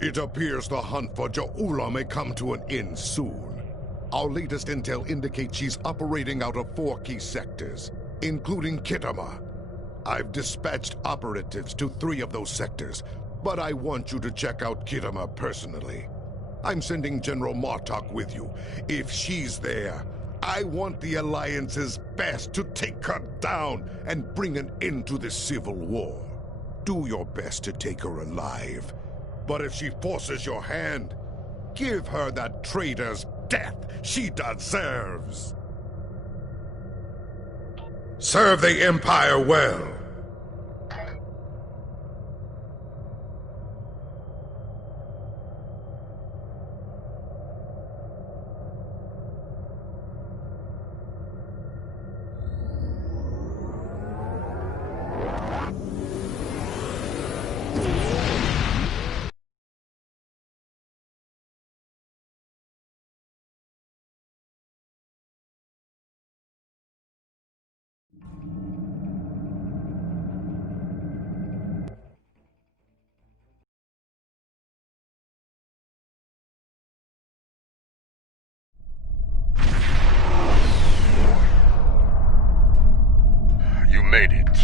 It appears the hunt for Ja'ula may come to an end soon. Our latest intel indicates she's operating out of 4 key sectors, including Khitomer. I've dispatched operatives to 3 of those sectors, but I want you to check out Khitomer personally. I'm sending General Martok with you. If she's there, I want the Alliance's best to take her down and bring an end to this civil war. Do your best to take her alive. But if she forces your hand, give her that traitor's death she deserves. Serve the Empire well. You made it.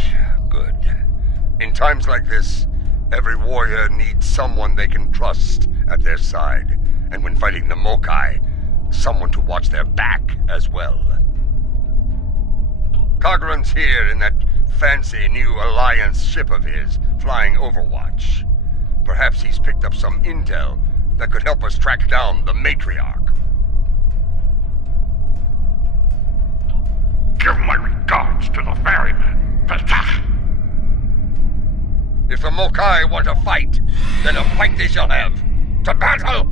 Good. In times like this, every warrior needs someone they can trust at their side. And when fighting the Mokai, someone to watch their back as well. Kagran's here in that fancy new Alliance ship of his, flying Overwatch. Perhaps he's picked up some intel that could help us track down the Matriarch. Give my regards to the ferryman, Petach. If the Mokai want to fight, then a fight they shall have. To battle!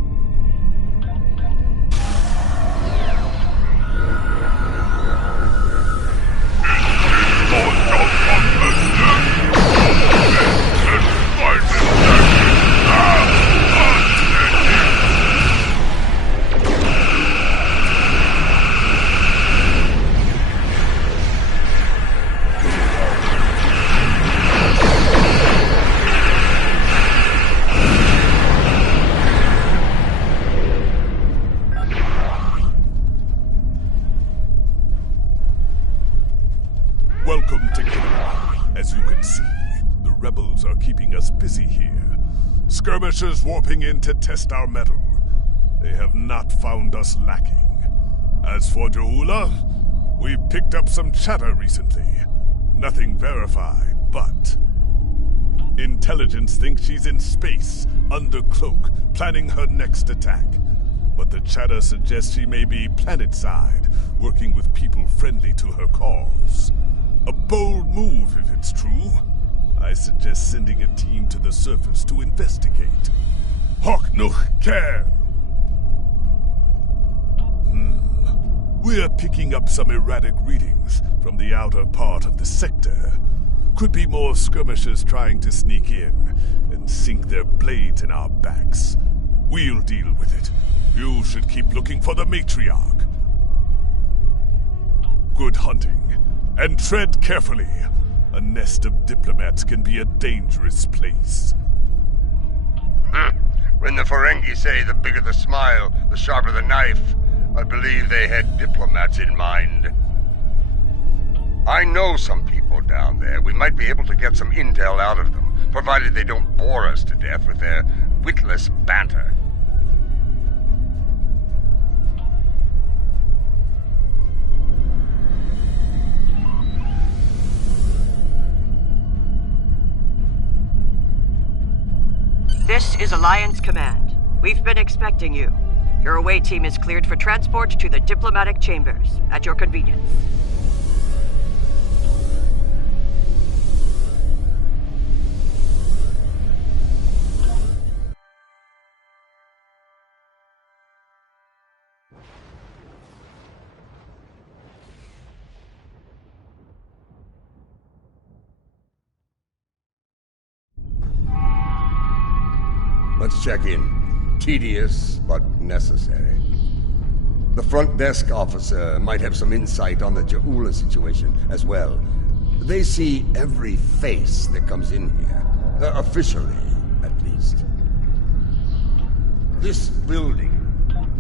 Welcome to Khitomer. As you can see, the rebels are keeping us busy here. Skirmishers warping in to test our mettle. They have not found us lacking. As for Ja'ula, we've picked up some chatter recently. Nothing verified, but intelligence thinks she's in space, under cloak, planning her next attack. But the chatter suggests she may be planetside, working with people friendly to her cause. A bold move, if it's true. I suggest sending a team to the surface to investigate. Hawk no care! We're picking up some erratic readings from the outer part of the sector. Could be more skirmishers trying to sneak in and sink their blades in our backs. We'll deal with it. You should keep looking for the Matriarch. Good hunting. And tread carefully. A nest of diplomats can be a dangerous place. When the Ferengi say the bigger the smile, the sharper the knife, I believe they had diplomats in mind. I know some people down there. We might be able to get some intel out of them, provided they don't bore us to death with their witless banter. This is Alliance Command. We've been expecting you. Your away team is cleared for transport to the diplomatic chambers, at your convenience. Let's check in. Tedious, but necessary. The front desk officer might have some insight on the Ja'ula situation as well. They see every face that comes in here. Officially, at least. This building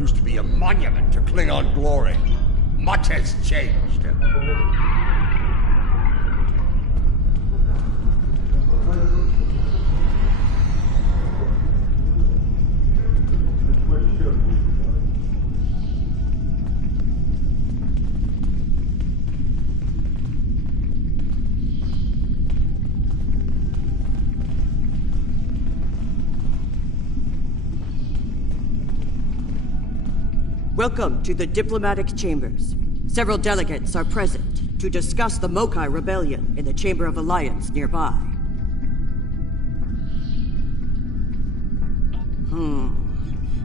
used to be a monument to Klingon glory. Much has changed. Welcome to the diplomatic chambers. Several delegates are present to discuss the Mokai Rebellion in the Chamber of Alliance nearby.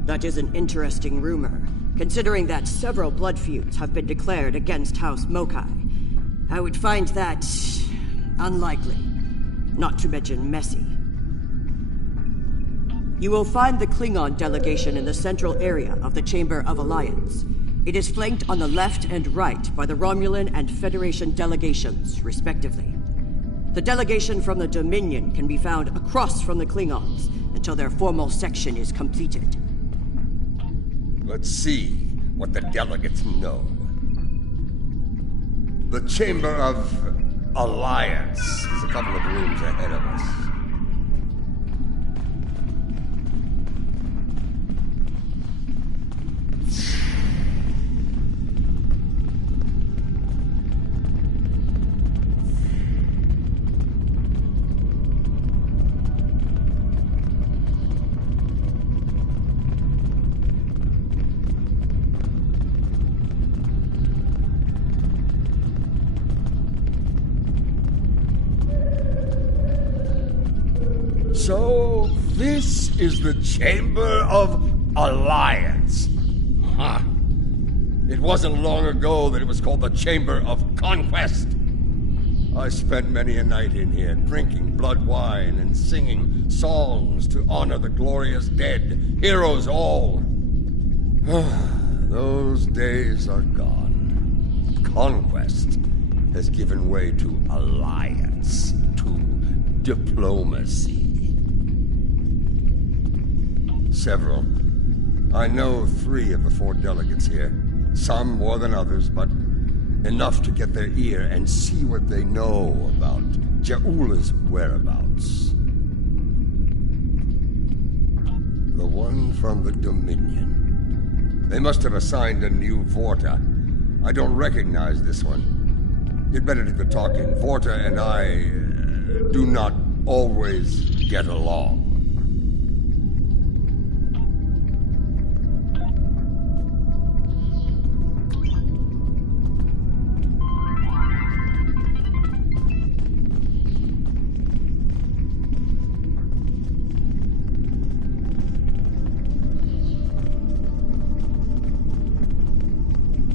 That is an interesting rumor, considering that several blood feuds have been declared against House Mokai. I would find that unlikely, not to mention messy. You will find the Klingon delegation in the central area of the Chamber of Alliance. It is flanked on the left and right by the Romulan and Federation delegations, respectively. The delegation from the Dominion can be found across from the Klingons until their formal section is completed. Let's see what the delegates know. The Chamber of Alliance is a couple of rooms ahead of us. So, this is the Chamber of Alliance. Huh. It wasn't long ago that it was called the Chamber of Conquest. I spent many a night in here, drinking blood wine and singing songs to honor the glorious dead, heroes all. Those days are gone. Conquest has given way to alliance, to diplomacy. Several. I know 3 of the 4 delegates here. Some more than others, but enough to get their ear and see what they know about Ja'ula's whereabouts. The one from the Dominion. They must have assigned a new Vorta. I don't recognize this one. You'd better do the talking. Vorta and I do not always get along.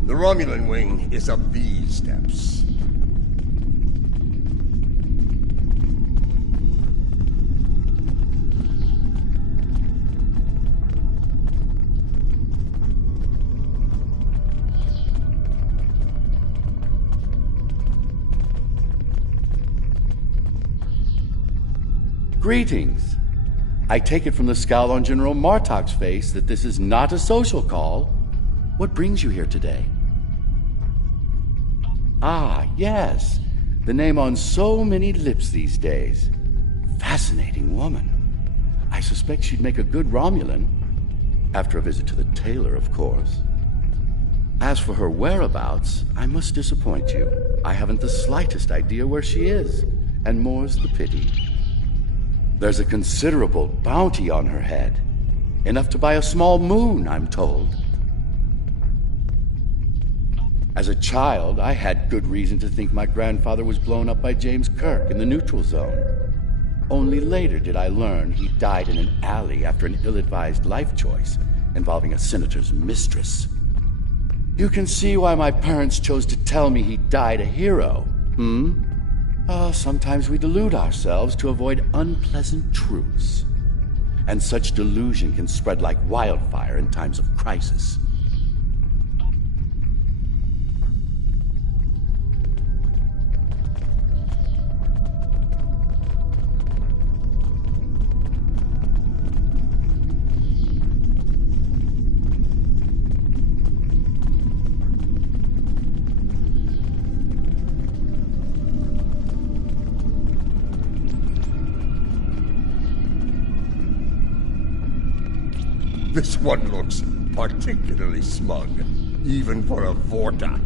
The Romulan wing is up these steps. Greetings. I take it from the scowl on General Martok's face that this is not a social call. What brings you here today? Ah, yes. The name on so many lips these days. Fascinating woman. I suspect she'd make a good Romulan. After a visit to the tailor, of course. As for her whereabouts, I must disappoint you. I haven't the slightest idea where she is, and more's the pity. There's a considerable bounty on her head. Enough to buy a small moon, I'm told. As a child, I had good reason to think my grandfather was blown up by James Kirk in the neutral zone. Only later did I learn he died in an alley after an ill-advised life choice involving a senator's mistress. You can see why my parents chose to tell me he died a hero, sometimes we delude ourselves to avoid unpleasant truths. And such delusion can spread like wildfire in times of crisis. This one looks particularly smug, even for a Vorta.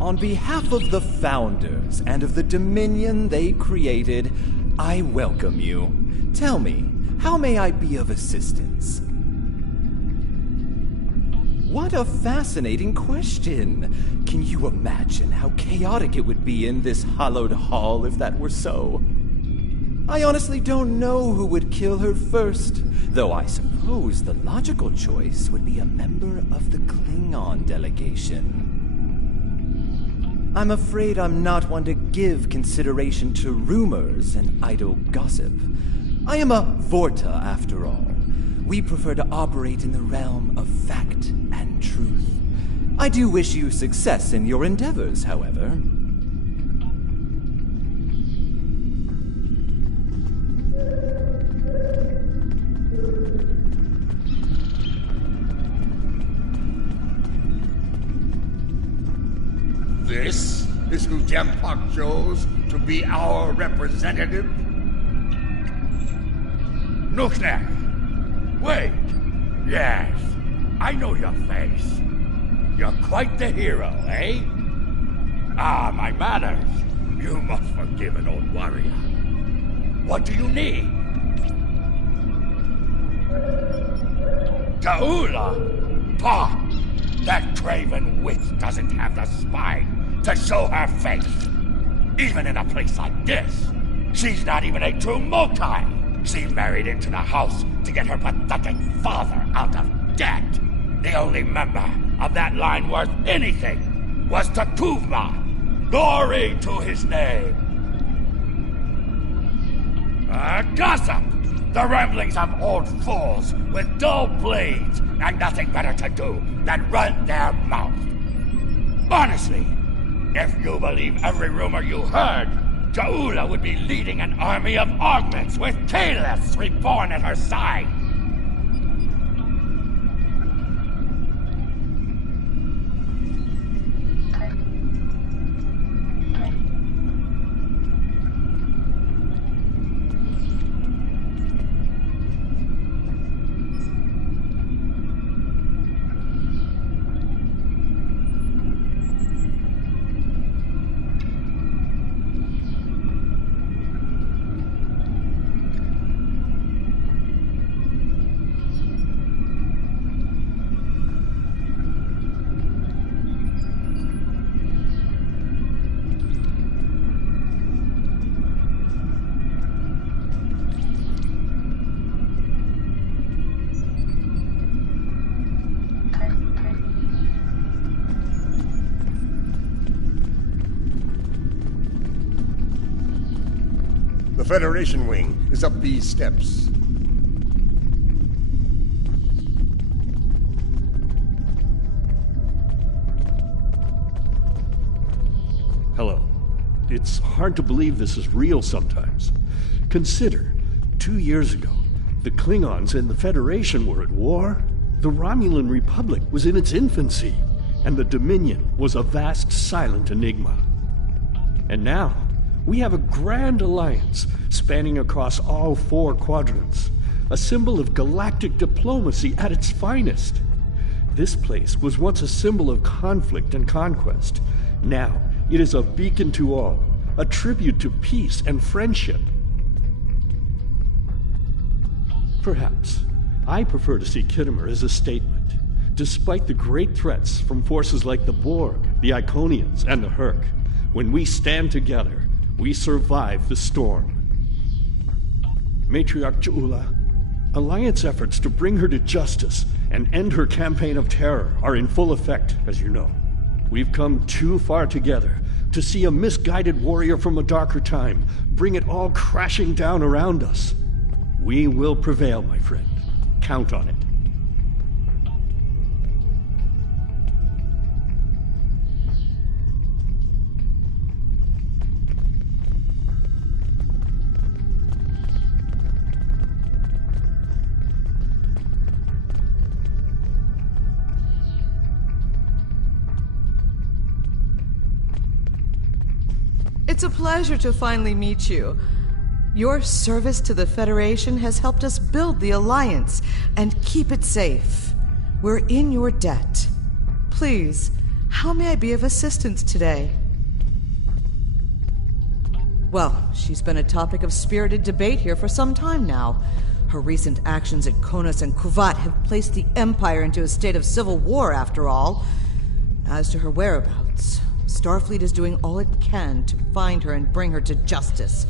On behalf of the Founders and of the Dominion they created, I welcome you. Tell me, how may I be of assistance? What a fascinating question. Can you imagine how chaotic it would be in this hallowed hall if that were so? I honestly don't know who would kill her first, though I suppose the logical choice would be a member of the Klingon delegation. I'm afraid I'm not one to give consideration to rumors and idle gossip. I am a Vorta, after all. We prefer to operate in the realm of fact and truth. I do wish you success in your endeavors, however. This is who Jempak chose to be our representative? Nukhnek! Wait! Yes, I know your face. You're quite the hero, eh? Ah, my manners. You must forgive an old warrior. What do you need? Ta'ula! Pah! That craven witch doesn't have the spine to show her face. Even in a place like this, she's not even a true Mokai. She married into the house to get her pathetic father out of debt. The only member of that line worth anything was Tatuvma. Glory to his name. Gossip! The ramblings of old fools with dull blades and nothing better to do than run their mouth. Honestly, if you believe every rumor you heard, Ta'ula would be leading an army of augments with Kaliths reborn at her side. The Federation wing is up these steps. Hello. It's hard to believe this is real sometimes. Consider, 2 years ago, the Klingons and the Federation were at war. The Romulan Republic was in its infancy, and the Dominion was a vast silent enigma. And now, we have a grand alliance spanning across all 4 quadrants, a symbol of galactic diplomacy at its finest. This place was once a symbol of conflict and conquest. Now, it is a beacon to all, a tribute to peace and friendship. Perhaps, I prefer to see Khitomer as a statement. Despite the great threats from forces like the Borg, the Iconians, and the Herc, when we stand together, we survive the storm. Matriarch Ta'ula, Alliance efforts to bring her to justice and end her campaign of terror are in full effect, as you know. We've come too far together to see a misguided warrior from a darker time bring it all crashing down around us. We will prevail, my friend. Count on it. It's a pleasure to finally meet you. Your service to the Federation has helped us build the Alliance and keep it safe. We're in your debt. Please, how may I be of assistance today? Well, she's been a topic of spirited debate here for some time now. Her recent actions at Konos and Kuvat have placed the Empire into a state of civil war, after all. As to her whereabouts, Starfleet is doing all it can to find her and bring her to justice.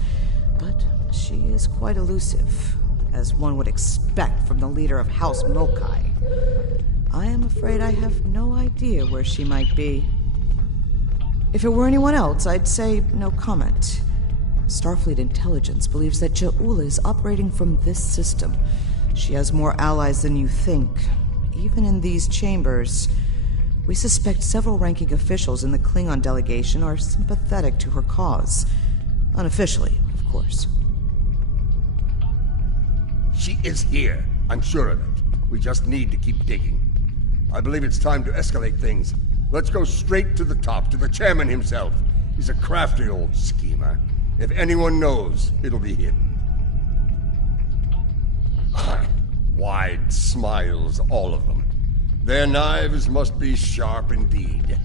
But she is quite elusive, as one would expect from the leader of House Mokai. I am afraid I have no idea where she might be. If it were anyone else, I'd say no comment. Starfleet intelligence believes that Ja'ula is operating from this system. She has more allies than you think. Even in these chambers, we suspect several ranking officials in the Klingon delegation are sympathetic to her cause. Unofficially, of course. She is here. I'm sure of it. We just need to keep digging. I believe it's time to escalate things. Let's go straight to the top, to the chairman himself. He's a crafty old schemer. If anyone knows, it'll be him. Wide smiles, all of them. Their knives must be sharp indeed.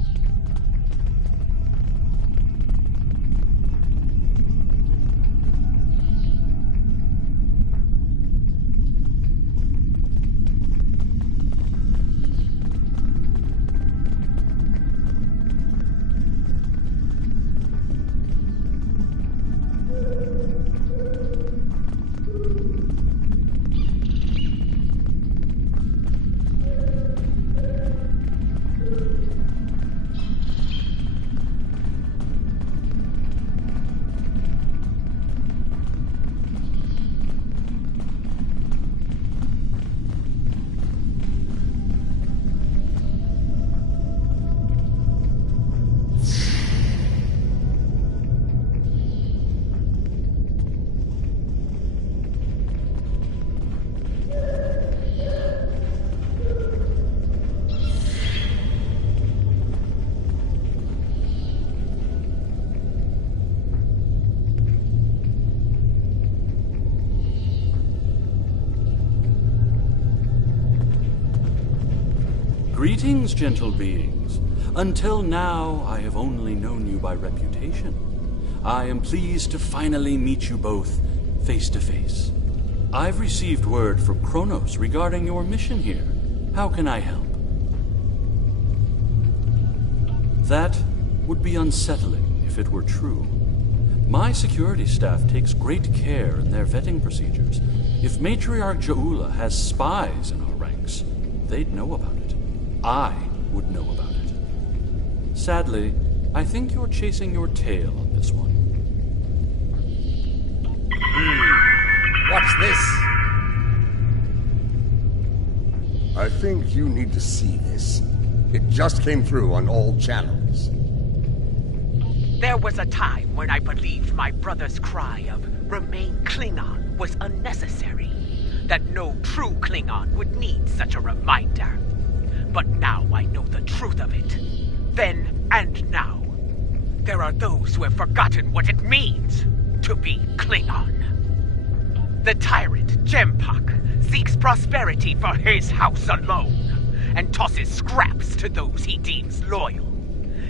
Greetings, gentle beings. Until now, I have only known you by reputation. I am pleased to finally meet you both face to face. I've received word from Kronos regarding your mission here. How can I help? That would be unsettling if it were true. My security staff takes great care in their vetting procedures. If Matriarch Ja'ula has spies in our ranks, they'd know about it. I would know about it. Sadly, I think you're chasing your tail on this one. What's this? I think you need to see this. It just came through on all channels. There was a time when I believed my brother's cry of "Remain Klingon" was unnecessary. That no true Klingon would need such a reminder. But now I know the truth of it. Then and now. There are those who have forgotten what it means to be Klingon. The tyrant, Jempak, seeks prosperity for his house alone, and tosses scraps to those he deems loyal.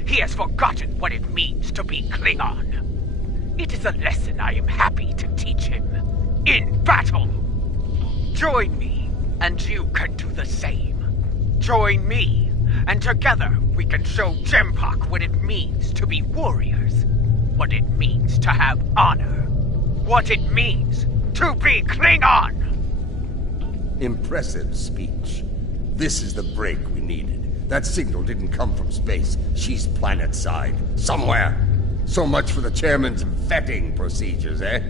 He has forgotten what it means to be Klingon. It is a lesson I am happy to teach him. In battle! Join me, and you can do the same. Join me, and together we can show Jempak what it means to be warriors, what it means to have honor, what it means to be Klingon! Impressive speech. This is the break we needed. That signal didn't come from space. She's planet-side. Somewhere. So much for the chairman's vetting procedures, eh?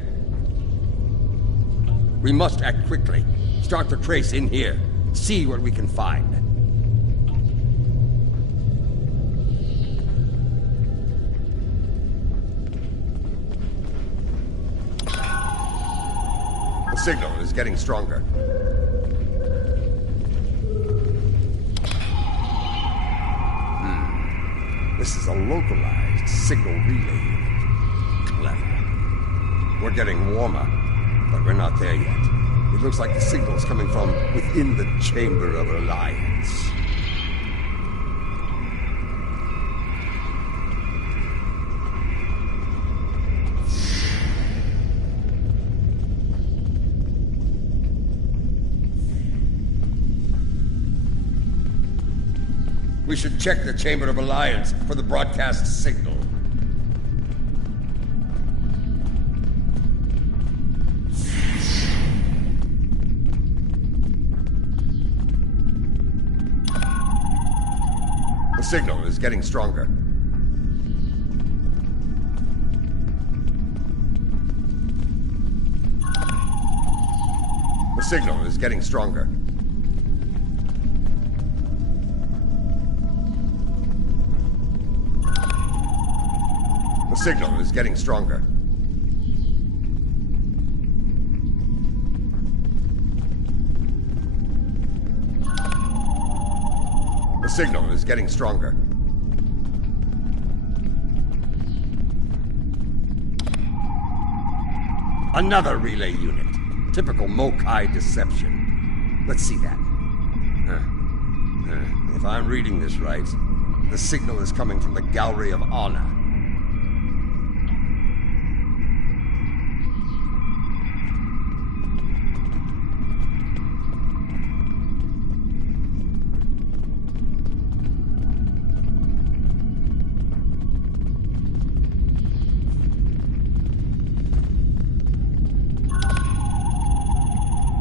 We must act quickly. Start the trace in here. See what we can find. The signal is getting stronger. This is a localized signal relay unit. Clever. We're getting warmer, but we're not there yet. It looks like the signal's coming from within the Chamber of Alliance. We should check the Chamber of Alliance for the broadcast signal. The signal is getting stronger. The signal is getting stronger. The signal is getting stronger. The signal is getting stronger. Another relay unit. Typical Mokai deception. Let's see that. If I'm reading this right, the signal is coming from the Gallery of Honor.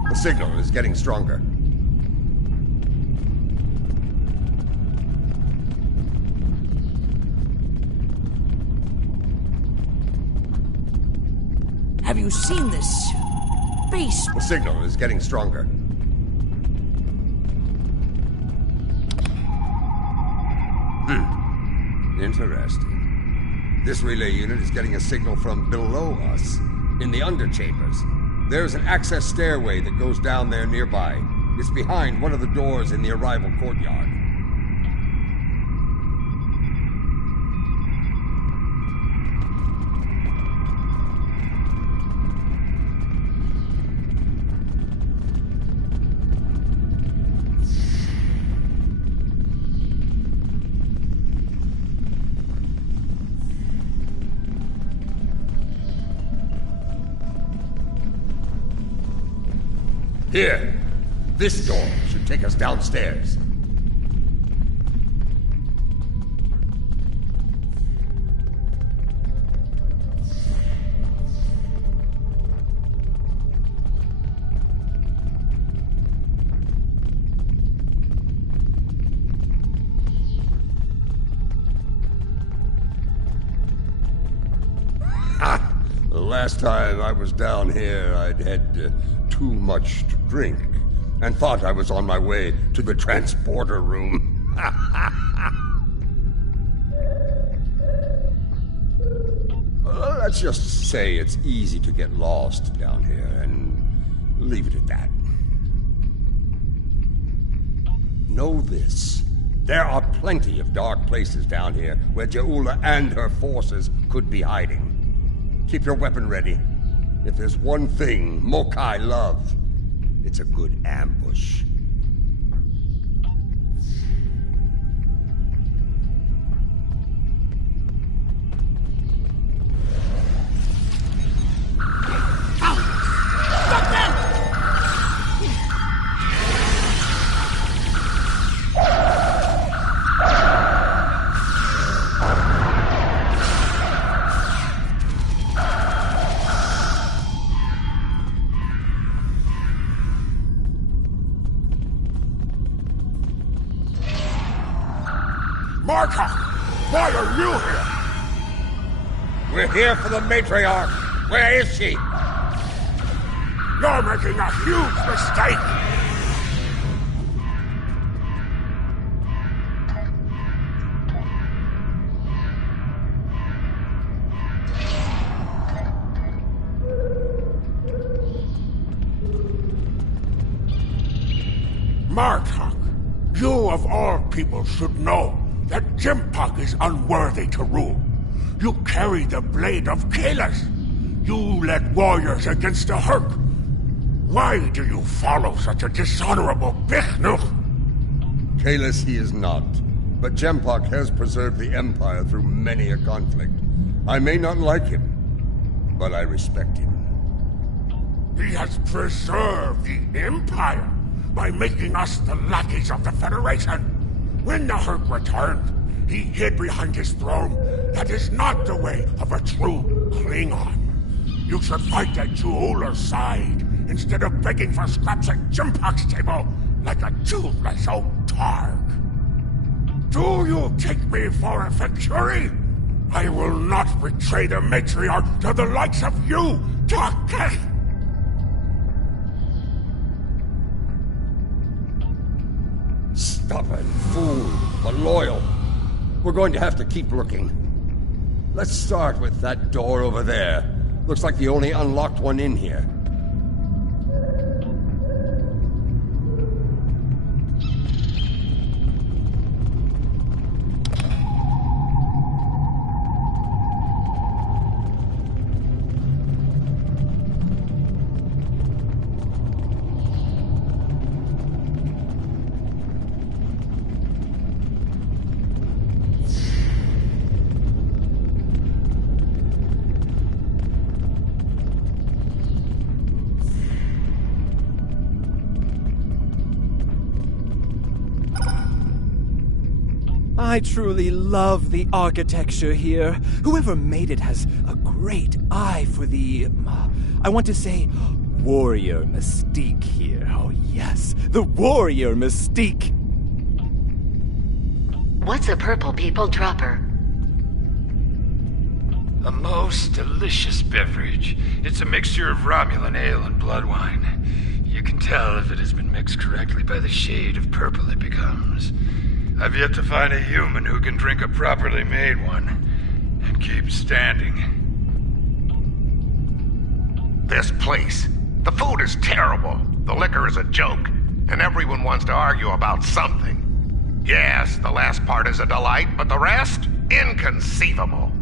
The signal is getting stronger. Have you seen this face? The signal is getting stronger. Interesting. This relay unit is getting a signal from below us, in the underchambers. There's an access stairway that goes down there nearby. It's behind one of the doors in the arrival courtyard. Here, this door should take us downstairs. The last time I was down here, I'd had too much to drink and thought I was on my way to the transporter room. Let's just say it's easy to get lost down here and leave it at that. Know this. There are plenty of dark places down here where Jaula and her forces could be hiding. Keep your weapon ready. If there's one thing Mokai love, it's a good ambush. Markov, why are you here? We're here for the matriarch. Where is she? You're making a huge mistake. Martok, you of all people should know that Jimpak is unworthy to rule. You carry the blade of Kalis. You led warriors against the Herc. Why do you follow such a dishonorable Bichnuk? Kalis he is not, but Jempok has preserved the Empire through many a conflict. I may not like him, but I respect him. He has preserved the Empire by making us the lackeys of the Federation. When the Herc returned, he hid behind his throne. That is not the way of a true Klingon. You should fight at Juula's side, instead of begging for scraps at Jempok's table like a toothless old targ. Do you take me for a Victory? I will not betray the matriarch to the likes of you, Tarketh! Stubborn fool, but loyal. We're going to have to keep looking. Let's start with that door over there. Looks like the only unlocked one in here. I truly love the architecture here. Whoever made it has a great eye for the, I want to say, warrior mystique here. Oh yes, the warrior mystique! What's a purple people dropper? A most delicious beverage. It's a mixture of Romulan ale and blood wine. You can tell if it has been mixed correctly by the shade of purple it becomes. I've yet to find a human who can drink a properly made one and keep standing. This place. The food is terrible. The liquor is a joke. And everyone wants to argue about something. Yes, the last part is a delight, but the rest? Inconceivable.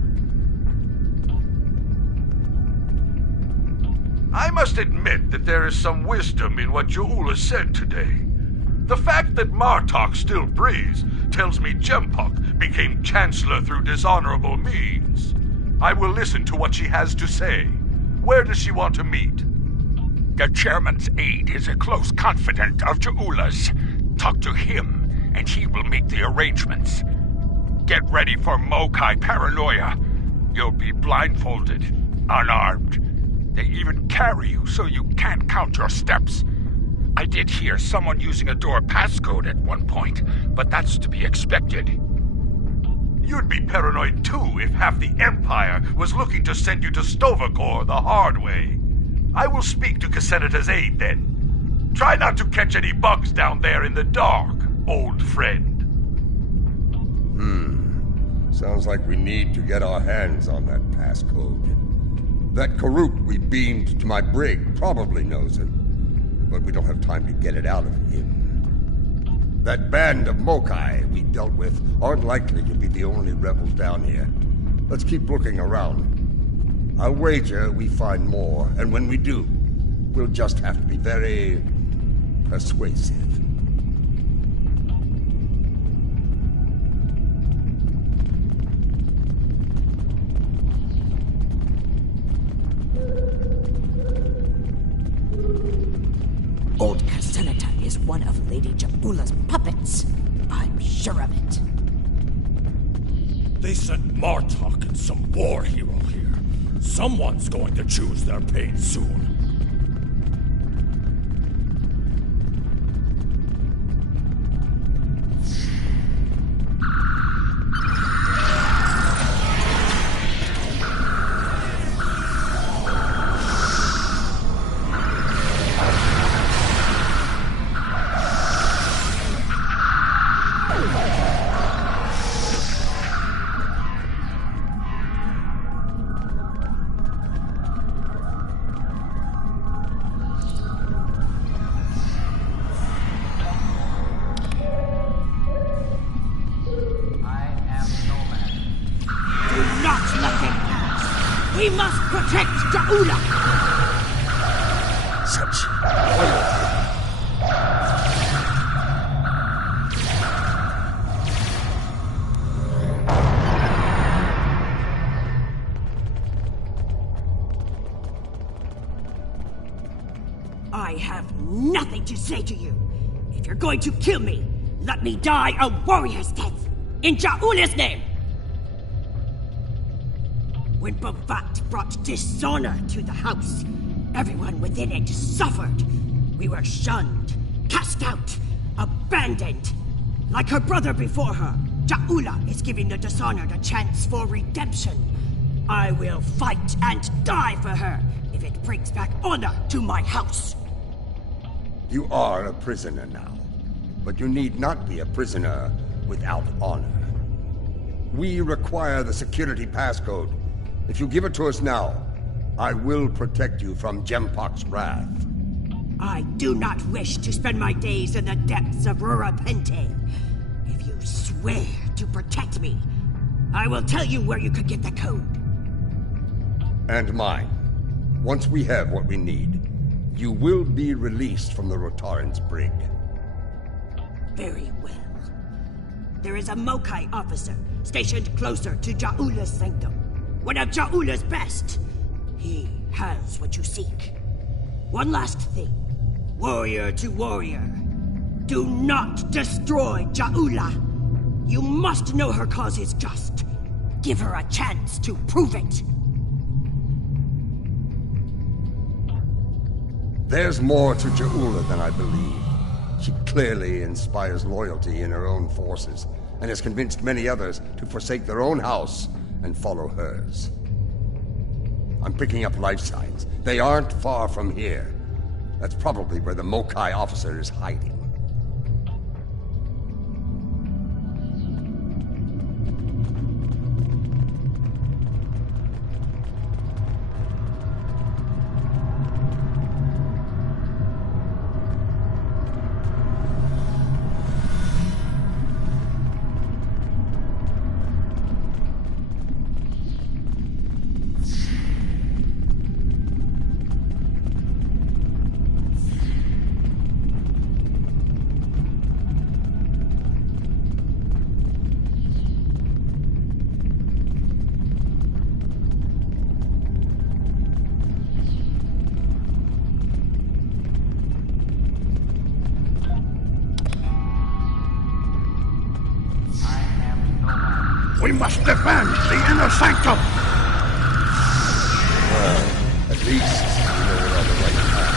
I must admit that there is some wisdom in what Juula said today. The fact that Martok still breathes tells me Jempok became Chancellor through dishonorable means. I will listen to what she has to say. Where does she want to meet? The Chairman's aide is a close confidant of Juula's. Talk to him, and he will make the arrangements. Get ready for Mokai paranoia. You'll be blindfolded, unarmed. They even carry you so you can't count your steps. I did hear someone using a door passcode at one point, but that's to be expected. You'd be paranoid too if half the Empire was looking to send you to Stovacor the hard way. I will speak to Casenata's aide then. Try not to catch any bugs down there in the dark, old friend. Sounds like we need to get our hands on that passcode. That Karut we beamed to my brig probably knows it. But we don't have time to get it out of him. That band of Mokai we dealt with aren't likely to be the only rebels down here. Let's keep looking around. I'll wager we find more, and when we do, we'll just have to be very persuasive. Old Casenata is one of Lady Juula's puppets. I'm sure of it. They sent Martok and some war hero here. Someone's going to choose their fate soon. We must protect Ja'ula! Such loyalty. I have nothing to say to you. If you're going to kill me, let me die a warrior's death, in Ja'ula's name! When Bavat brought dishonor to the house, everyone within it suffered. We were shunned, cast out, abandoned. Like her brother before her, Ja'ula is giving the dishonored a chance for redemption. I will fight and die for her if it brings back honor to my house. You are a prisoner now, but you need not be a prisoner without honor. We require the security passcode. If you give it to us now, I will protect you from Gempok's wrath. I do not wish to spend my days in the depths of Rurapente. If you swear to protect me, I will tell you where you could get the code. And mine. Once we have what we need, you will be released from the Rotaran's brig. Very well. There is a Mokai officer stationed closer to Ja'ula's sanctum. One of Ja'ula's best. He has what you seek. One last thing. Warrior to warrior. Do not destroy Ja'ula. You must know her cause is just. Give her a chance to prove it. There's more to Ja'ula than I believe. She clearly inspires loyalty in her own forces, and has convinced many others to forsake their own house and follow hers. I'm picking up life signs. They aren't far from here. That's probably where the Mokai officer is hiding. We must defend the inner sanctum! Well, at least we know we're on the right path.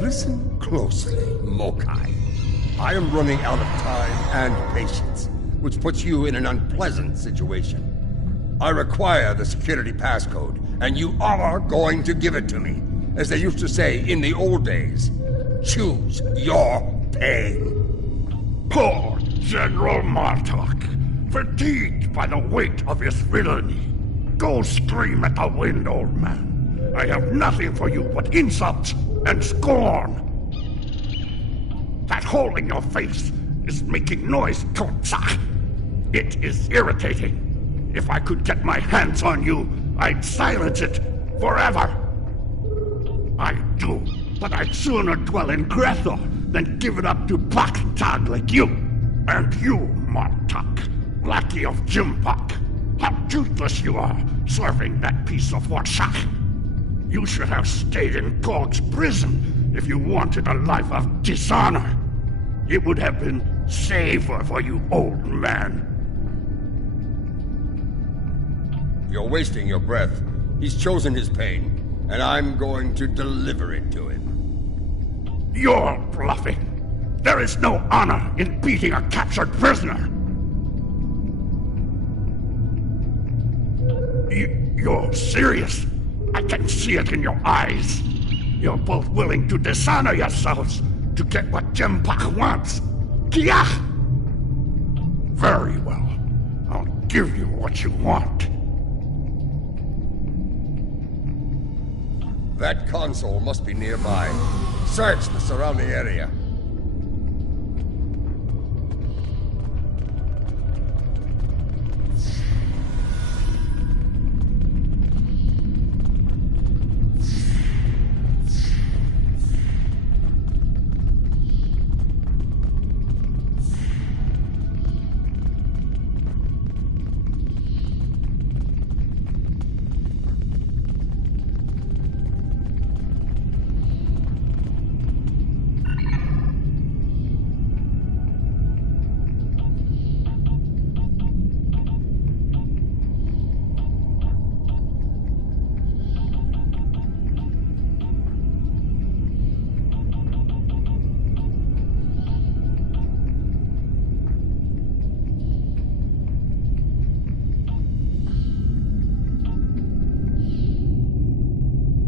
Listen closely, Mokai. I am running out of time and patience, which puts you in an unpleasant situation. I require the security passcode, and you are going to give it to me. As they used to say in the old days, choose your pain. Poor General Martok, fatigued by the weight of his villainy. Go scream at the wind, old man. I have nothing for you but insults and scorn. That hole in your face is making noise, Kotsa. It is irritating. If I could get my hands on you, I'd silence it forever. I do, but I'd sooner dwell in Grethel than give it up to Paktag like you. And you, Martok, lackey of Jimpok. How toothless you are, serving that piece of Warshak. You should have stayed in Gog's prison if you wanted a life of dishonor. It would have been safer for you, old man. You're wasting your breath. He's chosen his pain, and I'm going to deliver it to him. You're bluffing. There is no honor in beating a captured prisoner. You're serious. I can see it in your eyes. You're both willing to dishonor yourselves to get what Jimpak wants. Kia! Very well. I'll give you what you want. That console must be nearby. Search the surrounding area.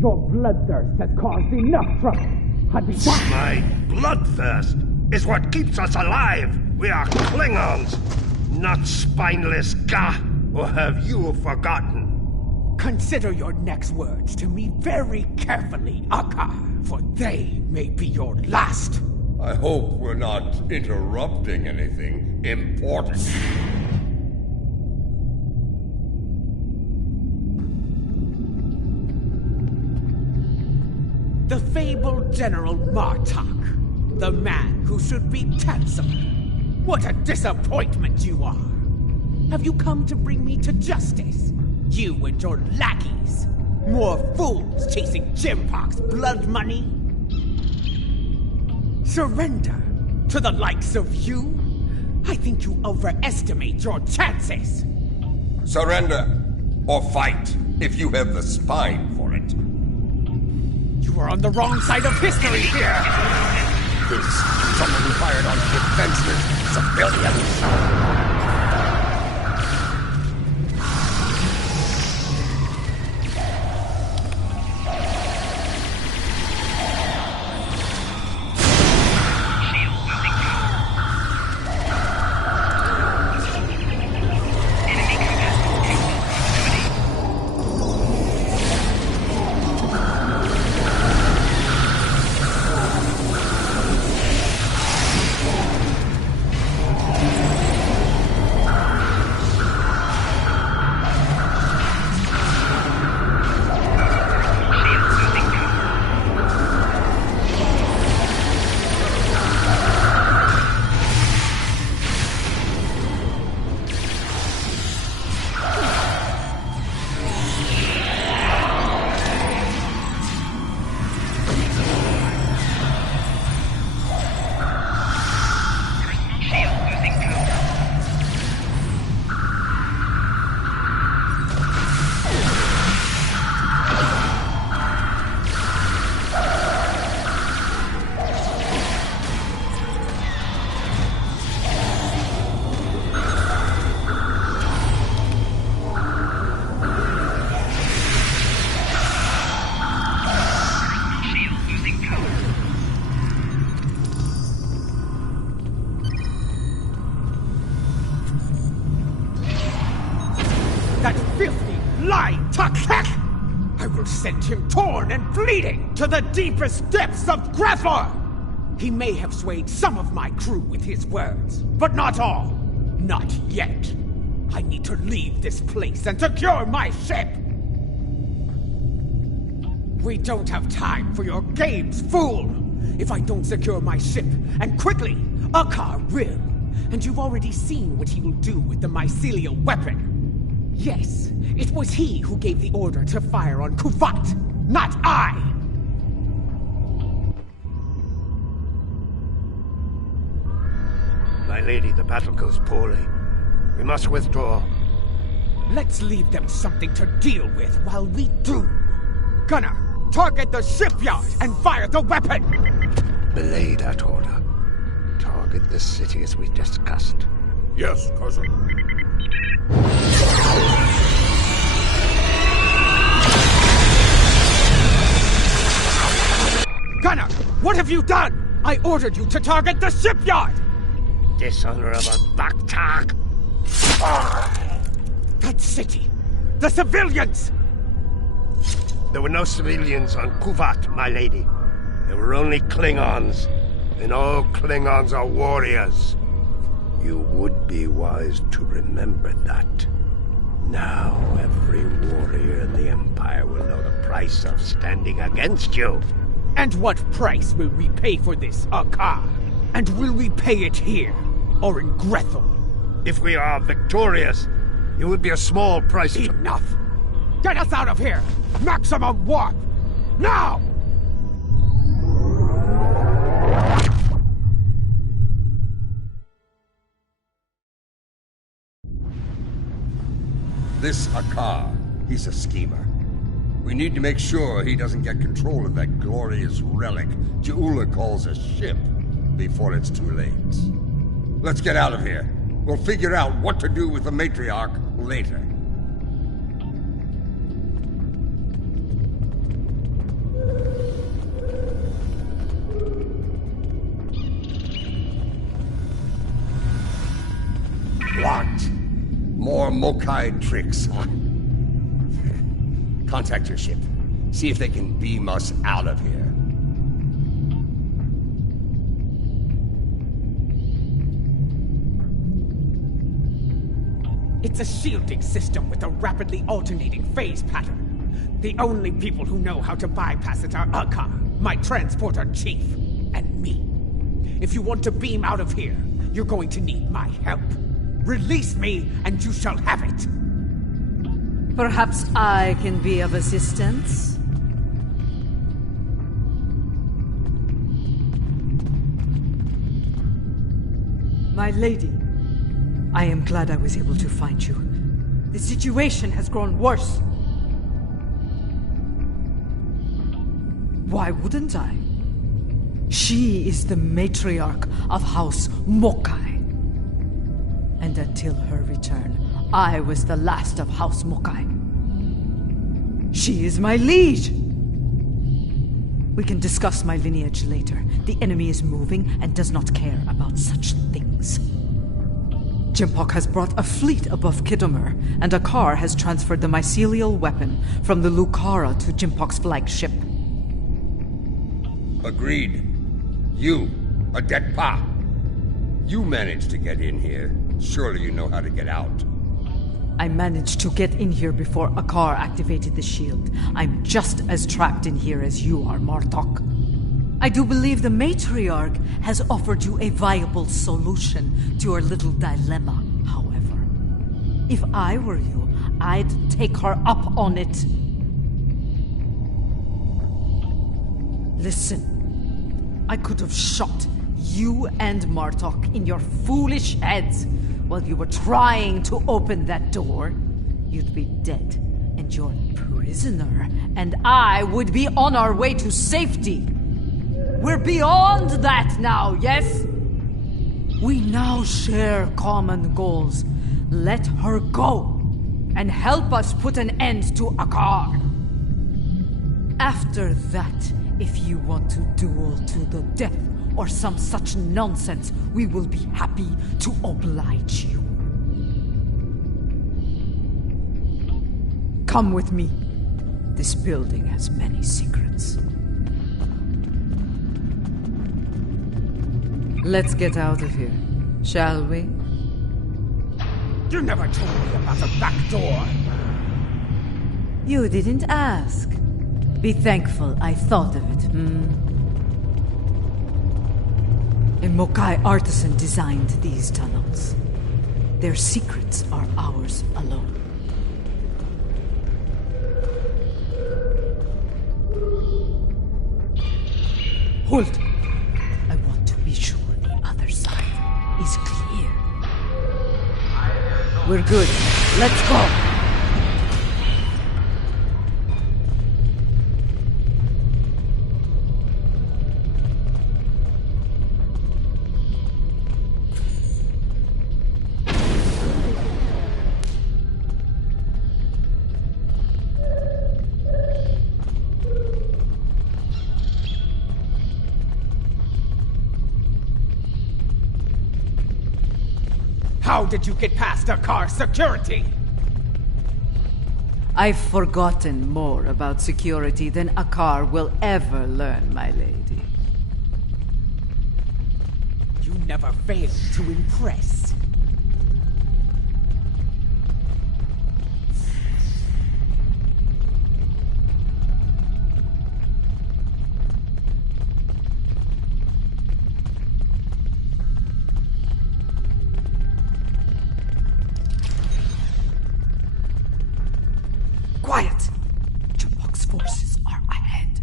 Your bloodthirst has caused enough trouble. I'd be back. My bloodthirst is what keeps us alive. We are Klingons, not spineless Ga. Or have you forgotten? Consider your next words to me very carefully, Akar, for they may be your last. I hope we're not interrupting anything important. The fabled General Martok, the man who should be Chancellor. What a disappointment you are! Have you come to bring me to justice? You and your lackeys? More fools chasing Jimpok's blood money? Surrender to the likes of you? I think you overestimate your chances. Surrender or fight if you have the spine for it. You are on the wrong side of history here! This is someone who fired on defenseless civilians. Sent him torn and bleeding to the deepest depths of Grethor! He may have swayed some of my crew with his words, but not all. Not yet. I need to leave this place and secure my ship! We don't have time for your games, fool! If I don't secure my ship, and quickly, Akar will. And you've already seen what he will do with the mycelial weapon. Yes, it was he who gave the order to fire on Kuvat, not I! My lady, the battle goes poorly. We must withdraw. Let's leave them something to deal with while we do. Gunner, target the shipyard and fire the weapon! Belay that order. Target the city as we discussed. Yes, cousin. Gunnar, what have you done? I ordered you to target the shipyard! Dishonorable Baktak! That city! The civilians! There were no civilians on Kuvat, my lady. There were only Klingons. And all Klingons are warriors. You would be wise to remember that. Now every warrior in the Empire will know the price of standing against you. And what price will we pay for this, Akar? And will we pay it here, or in Grethel? If we are victorious, it would be a small price to... Enough! Get us out of here! Maximum warp! Now! This Akar, he's a schemer. We need to make sure he doesn't get control of that glorious relic Ja'ula calls a ship before it's too late. Let's get out of here. We'll figure out what to do with the matriarch later. What? More Mokai tricks, huh? Contact your ship. See if they can beam us out of here. It's a shielding system with a rapidly alternating phase pattern. The only people who know how to bypass it are Akar, my transporter chief, and me. If you want to beam out of here, you're going to need my help. Release me, and you shall have it. Perhaps I can be of assistance? My lady, I am glad I was able to find you. The situation has grown worse. Why wouldn't I? She is the matriarch of House Mokai. And until her return, I was the last of House Mokai. She is my liege! We can discuss my lineage later. The enemy is moving and does not care about such things. Jimpok has brought a fleet above Khitomer, and Akar has transferred the mycelial weapon from the Lucara to Jimpok's flagship. Agreed. You, a Detpa. You managed to get in here. Surely you know how to get out. I managed to get in here before Akar activated the shield. I'm just as trapped in here as you are, Martok. I do believe the matriarch has offered you a viable solution to your little dilemma, however. If I were you, I'd take her up on it. Listen, I could have shot you and Martok in your foolish heads while you were trying to open that door. You'd be dead, and your prisoner and I would be on our way to safety. We're beyond that now, yes? We now share common goals. Let her go, and help us put an end to Akar. After that, if you want to duel to the death or some such nonsense, we will be happy to oblige you. Come with me. This building has many secrets. Let's get out of here, shall we? You never told me about the back door. You didn't ask. Be thankful I thought of it, A Mokai artisan designed these tunnels. Their secrets are ours alone. Hold! I want to be sure the other side is clear. We're good. Let's go! How did you get past Akar security? I've forgotten more about security than Akar will ever learn, my lady. You never failed to impress. Quiet! Jabok's forces are ahead.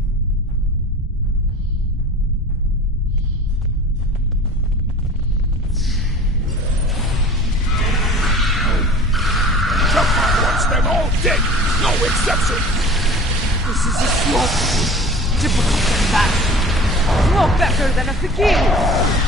Jabok wants them all dead! No exception! This is a smoke. Difficult than that. No better than a fakir.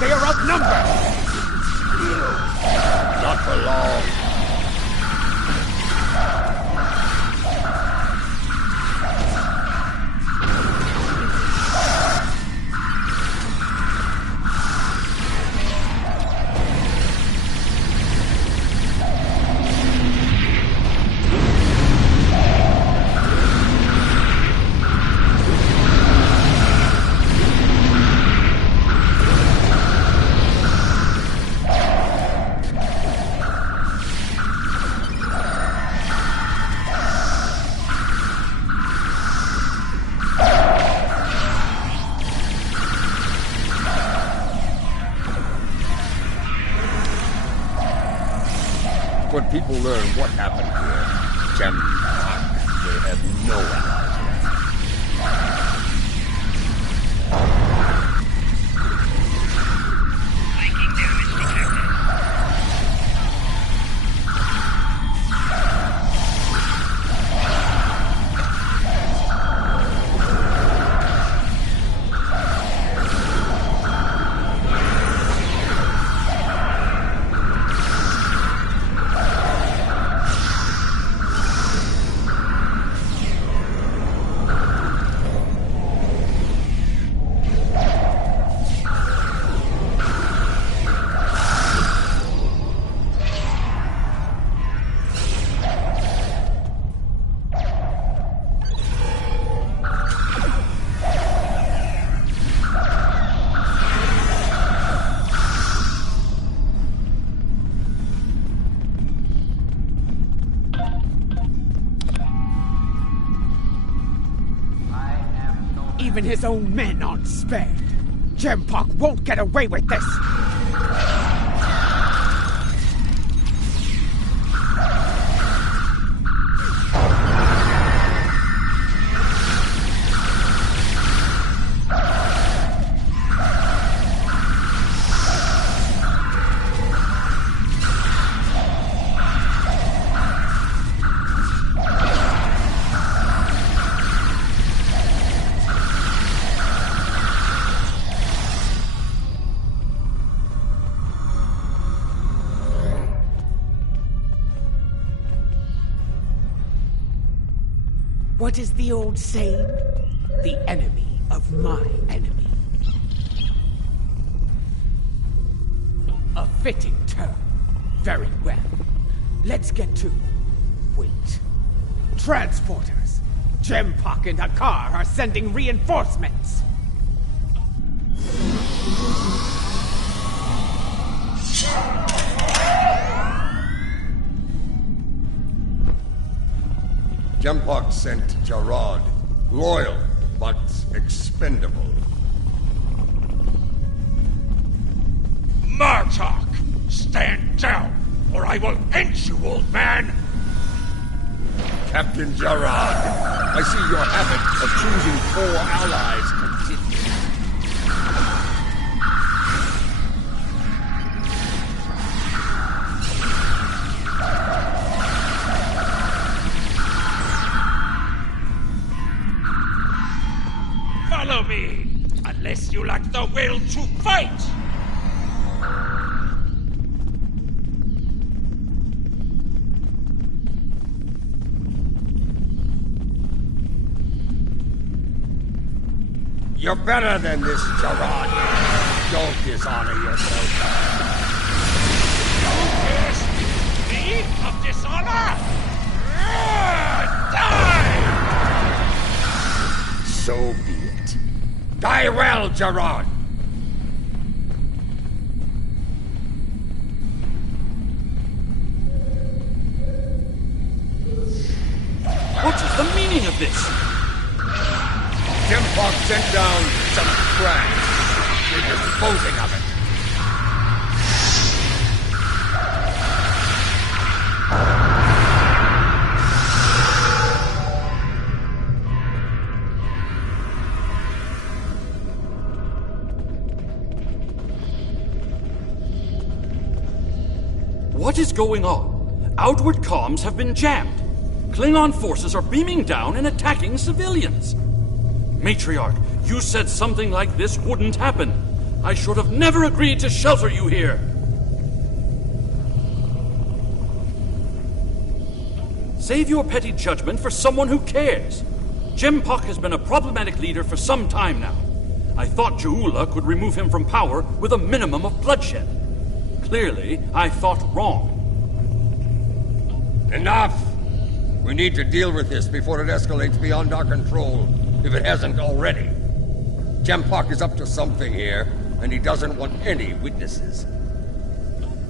They are outnumbered! Not for long. When people learn what happened here, Gem will have no allies left. Even his own men aren't spared. Gempok won't get away with this! What is the old saying? The enemy of my enemy. A fitting term. Very well. Let's get to... Wait. Transporters. Gempok and Akar are sending reinforcements. Gempok sent Jarad, loyal, but expendable. Martok! Stand down, or I will end you, old man! Captain Gerard, I see your habit of choosing poor allies continues. Follow me, unless you lack the will to fight! You're better than this, Gerard. Don't dishonor yourself. You accuse me of dishonor? Die! So be it. Die well, Gerard! What is the meaning of this? Jim Fox sent down some trash. We're disposing of it. What is going on? Outward comms have been jammed. Klingon forces are beaming down and attacking civilians. Matriarch, you said something like this wouldn't happen. I should have never agreed to shelter you here. Save your petty judgment for someone who cares. Jempok has been a problematic leader for some time now. I thought Ja'ula could remove him from power with a minimum of bloodshed. Clearly, I thought wrong. Enough! We need to deal with this before it escalates beyond our control. If it hasn't already. Jempok is up to something here, and he doesn't want any witnesses.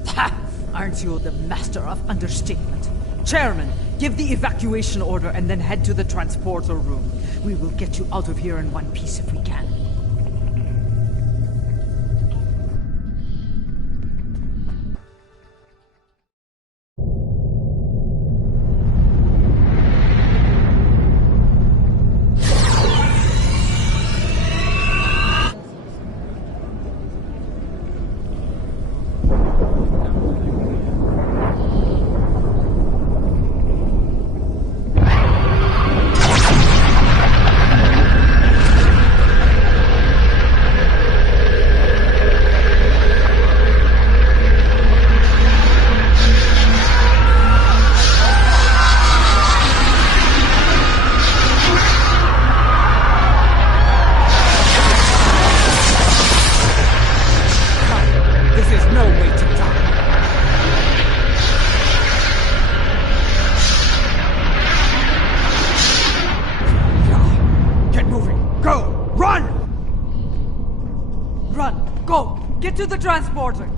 Ha! Aren't you the master of understatement? Chairman, give the evacuation order and then head to the transporter room. We will get you out of here in one piece if we can. To the transporter!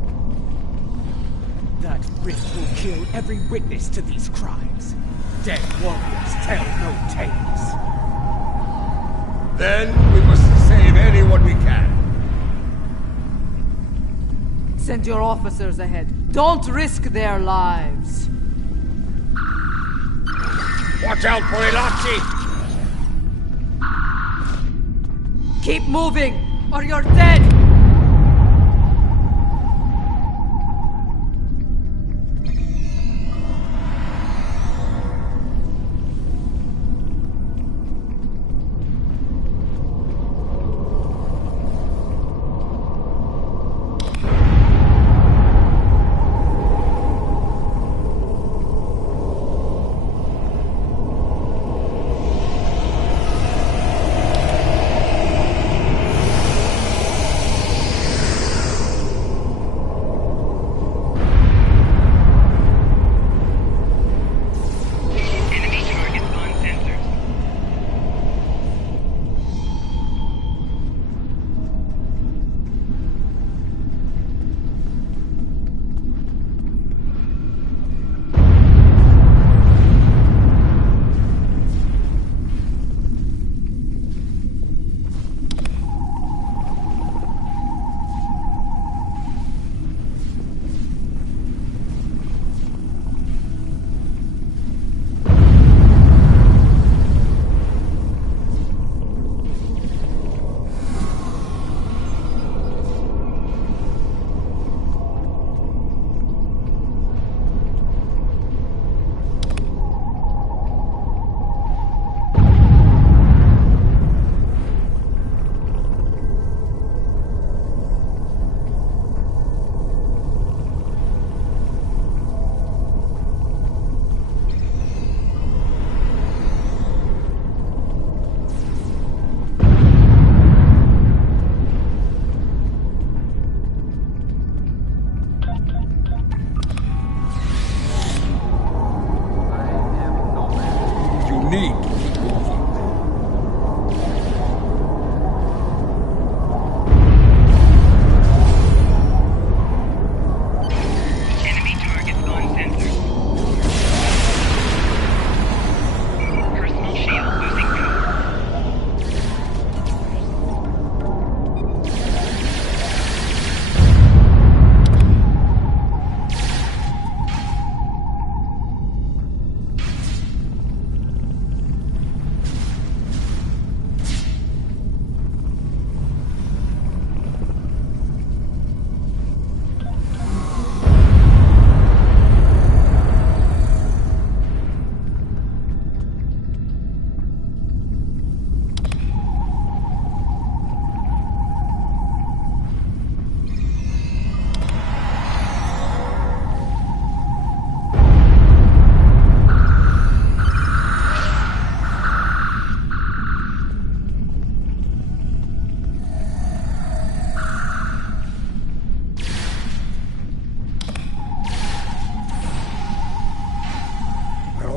That rift will kill every witness to these crimes. Dead warriors tell no tales. Then we must save anyone we can. Send your officers ahead. Don't risk their lives. Watch out for Ilachi! Keep moving, or you're dead!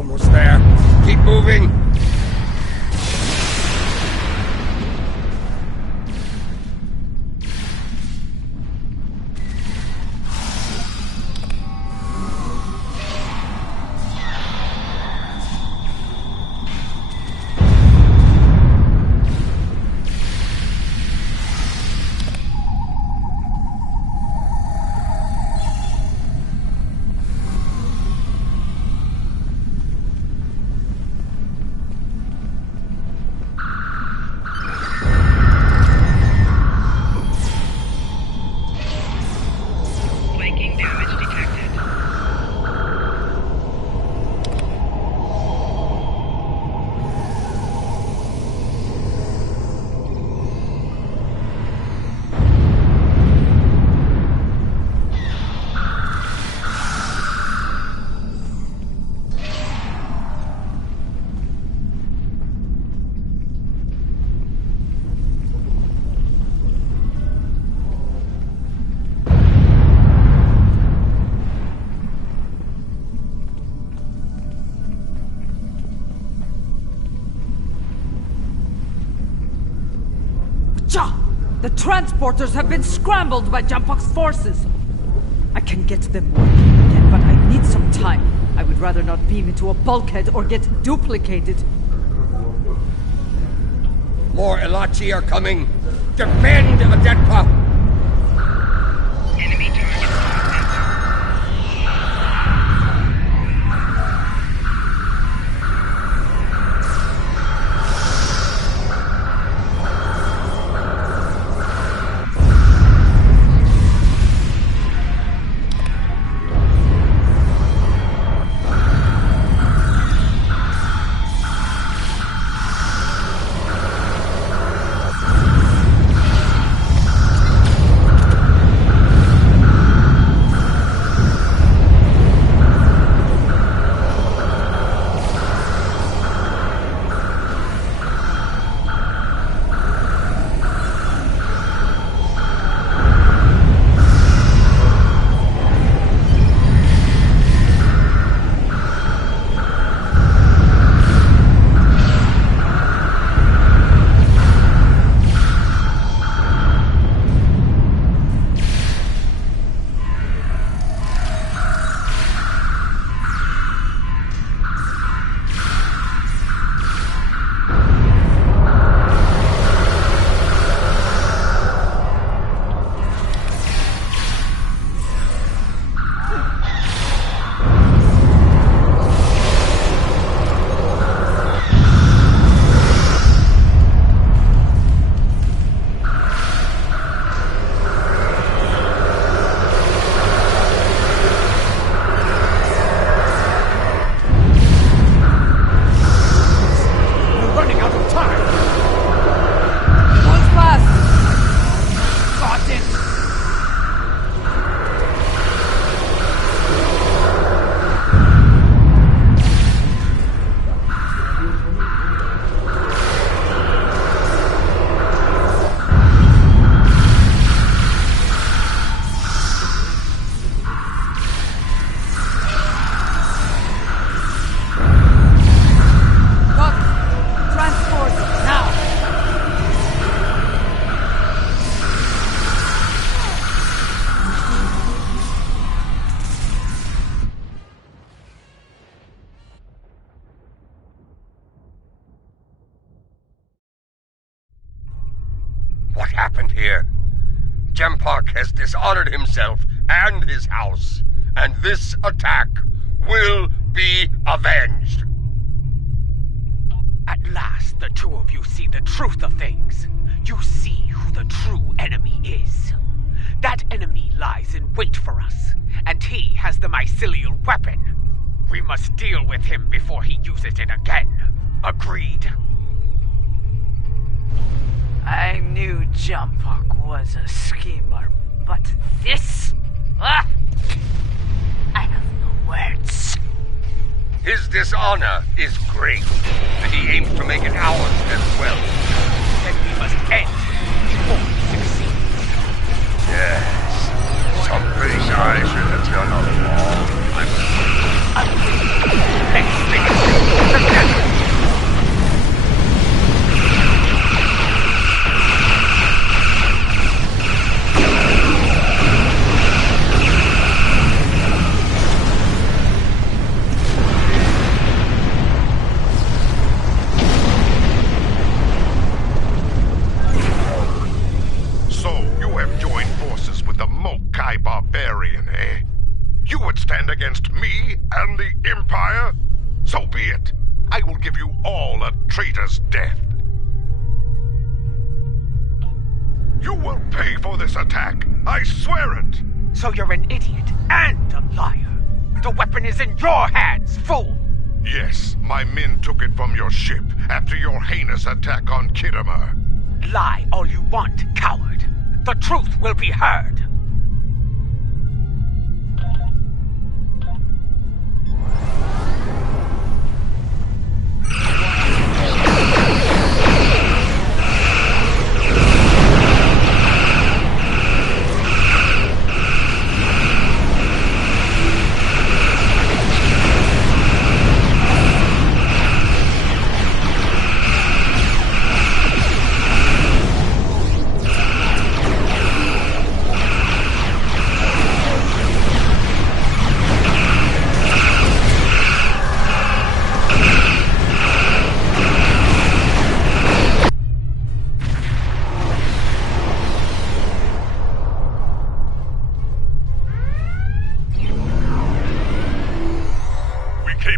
Almost there. Keep moving. The transporters have been scrambled by Jampok's forces. I can get them working again, but I need some time. I would rather not beam into a bulkhead or get duplicated. More Elachi are coming. Defend Adenpa! Enemy target spotted. What happened here? Jempak has dishonored himself and his house, and this attack will be avenged. At last, the two of you see the truth of things. You see who the true enemy is. That enemy lies in wait for us, and he has the mycelial weapon. We must deal with him before he uses it again. Agreed? I knew Jampok was a schemer, but this? I have no words. His dishonor is great, and he aims to make it ours as well. Then we must end before he succeeds. Yes. Some things I should have done a long time ago. Let's finish And the Empire? So be it. I will give you all a traitor's death. You will pay for this attack. I swear it. So you're an idiot and a liar. The weapon is in your hands, fool. Yes, my men took it from your ship after your heinous attack on Khitomer. Lie all you want, coward. The truth will be heard.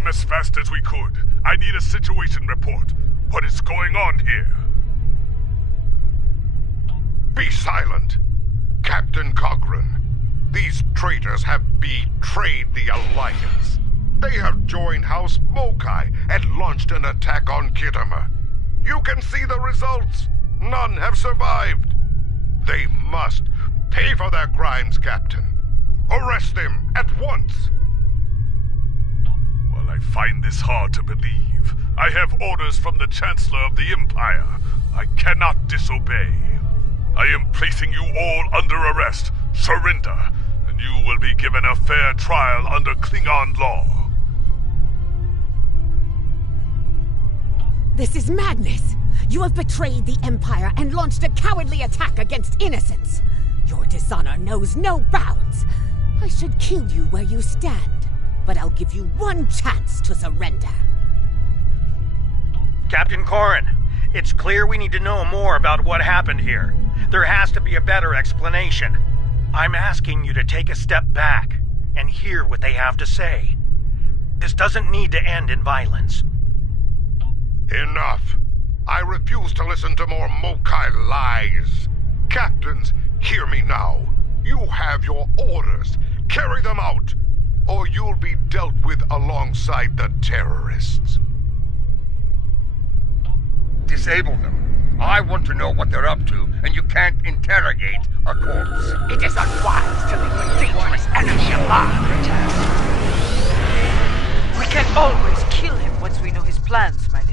As fast as we could. I need a situation report. What is going on here? Be silent, Captain Cogran. These traitors have betrayed the Alliance. They have joined House Mokai and launched an attack on Khitomer. You can see the results. None have survived. They must pay for their crimes, Captain. Arrest them at once. I find this hard to believe. I have orders from the Chancellor of the Empire. I cannot disobey. I am placing you all under arrest. Surrender, and you will be given a fair trial under Klingon law. This is madness! You have betrayed the Empire and launched a cowardly attack against innocents. Your dishonor knows no bounds. I should kill you where you stand. But I'll give you one chance to surrender. Captain Corrin, it's clear we need to know more about what happened here. There has to be a better explanation. I'm asking you to take a step back and hear what they have to say. This doesn't need to end in violence. Enough. I refuse to listen to more Mokai lies. Captains, hear me now. You have your orders. Carry them out, or you'll be dealt with alongside the terrorists. Disable them. I want to know what they're up to, and you can't interrogate a corpse. It is unwise to leave a dangerous enemy alive. We can always kill him once we know his plans, my lady.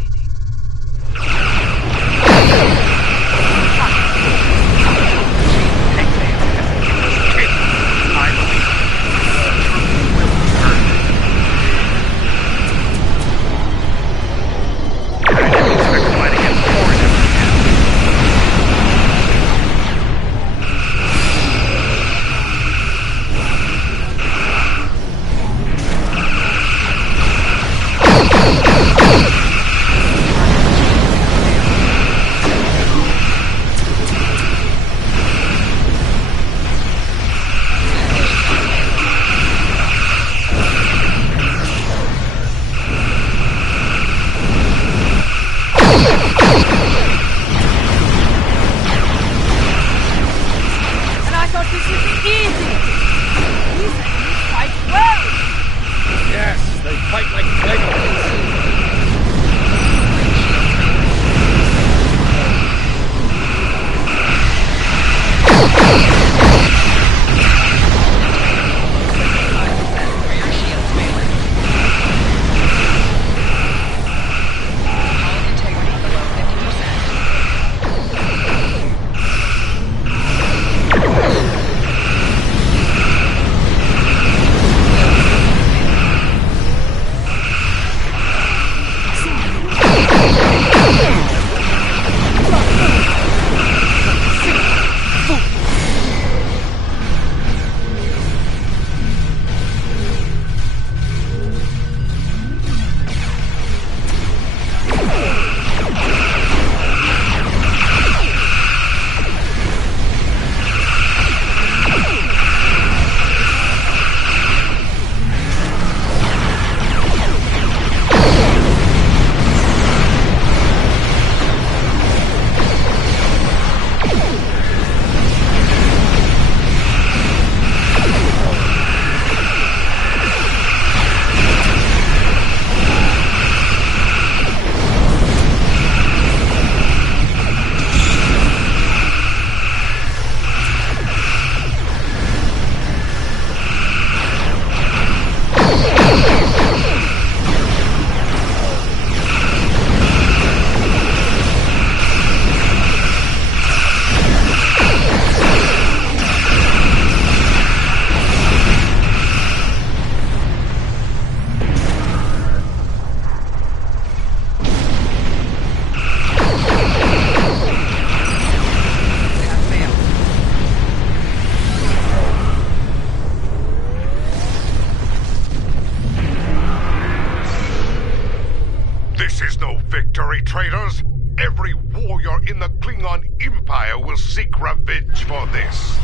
victory, traitors! Every warrior in the Klingon Empire will seek revenge for this.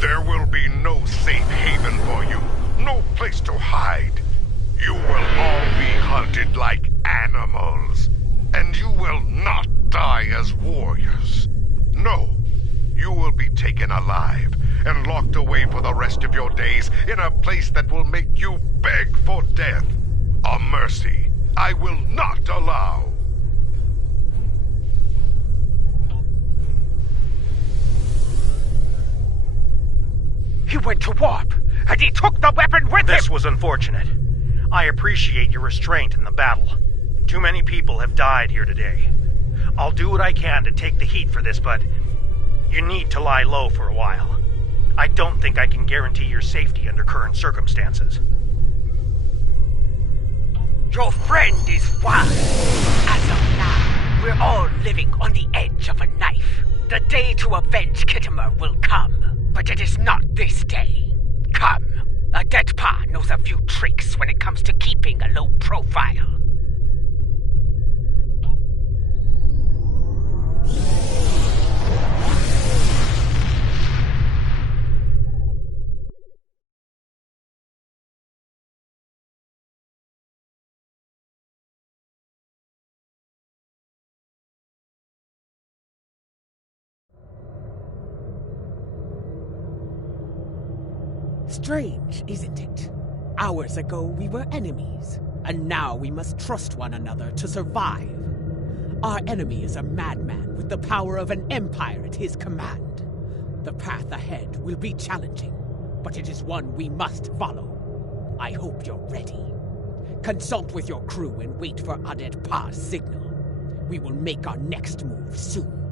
There will be no safe haven for you, no place to hide. You will all be hunted like animals, and you will not die as warriors. No, you will be taken alive and locked away for the rest of your days in a place that will make you beg for death. A mercy I will not allow. He went to warp, and he took the weapon with him! This was unfortunate. I appreciate your restraint in the battle. Too many people have died here today. I'll do what I can to take the heat for this, but you need to lie low for a while. I don't think I can guarantee your safety under current circumstances. Your friend is wise. As of now, we're all living on the edge of a knife. The day to avenge Khitomer will come, but it is not this day. Come, a dead pa knows a few tricks when it comes to keeping a low profile. Strange, isn't it? Hours ago we were enemies, and now we must trust one another to survive. Our enemy is a madman with the power of an empire at his command. The path ahead will be challenging, but it is one we must follow. I hope you're ready. Consult with your crew and wait for Adet Pa's signal. We will make our next move soon.